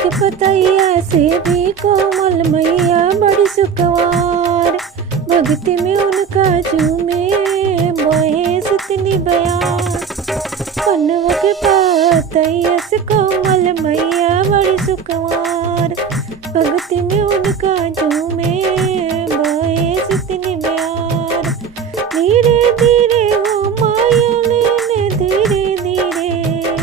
के पतैया से भी कोमल मैया बड़ी सुखवार। भक्ति में उनका झूमे बहे सतनी बयार। पन्नवा के पतैया से कोमल मैया बड़ी सुखवार। भक्ति में उनका झूमे बहे सतनी बयार। धीरे धीरे हो माया लेने धीरे धीरे,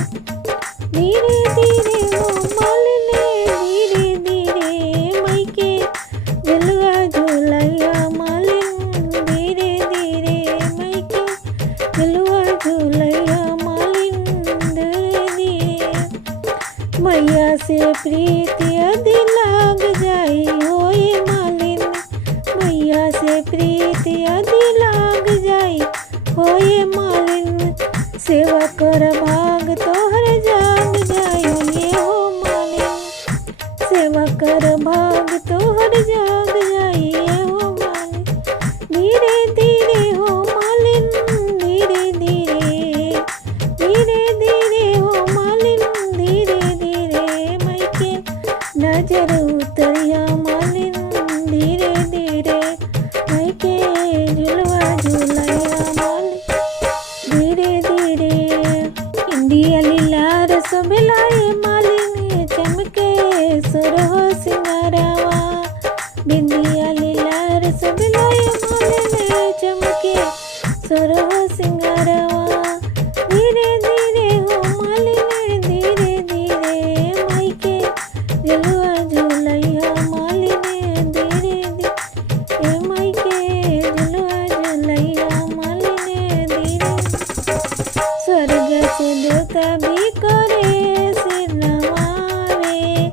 धीरे धीरे हो मालिने धीरे धीरे। मई के झुलवा झूलैया मालिन धीरे धीरे। मई के झुलवा झूलैया मालिन धीरे धीरे। मैया से प्रीति अधि लाग जाई हो ये मालिन। मैया से प्रीति अधि लाग जाई हो ये मालिन। सेवा कर भाग तोहर जाग जाई ये हो मालिन। सेवा कर भाग तोहर जाग जाई ये हो मालिन। धीरे धीरे हो मालिन धीरे धीरे, धीरे धीरे हो मालिन धीरे धीरे। मई के नजर उतरिया मालिन धीरे धीरे। मई के झुलवा झूलैया मालिन धीरे धीरे। इंडिया लीला रस मिलाए मालिन चमके सुरहो सिंगारावा। बिंदिया लीला रस मिलाए मालिन चमके सुरहो सिंगारावा। धीरे धीरे हो मालिन धीरे धीरे। मई के झुलवा झूलैया मालिन धीरे धीरे। मई के झुलवा झूलैया मालिन धीरे। स्वर्ग से देवता भी करे सिर नवावे।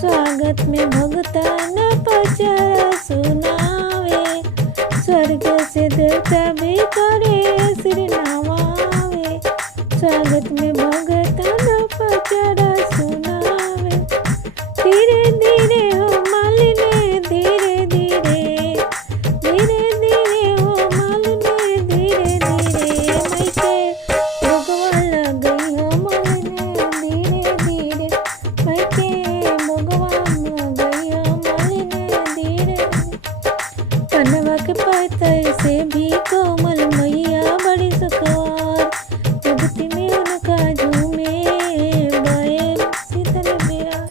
स्वागत में भगता न पचरा सुनावे। स्वर्ग से देवता भी करे सिर नवावे। स्वागत में भगता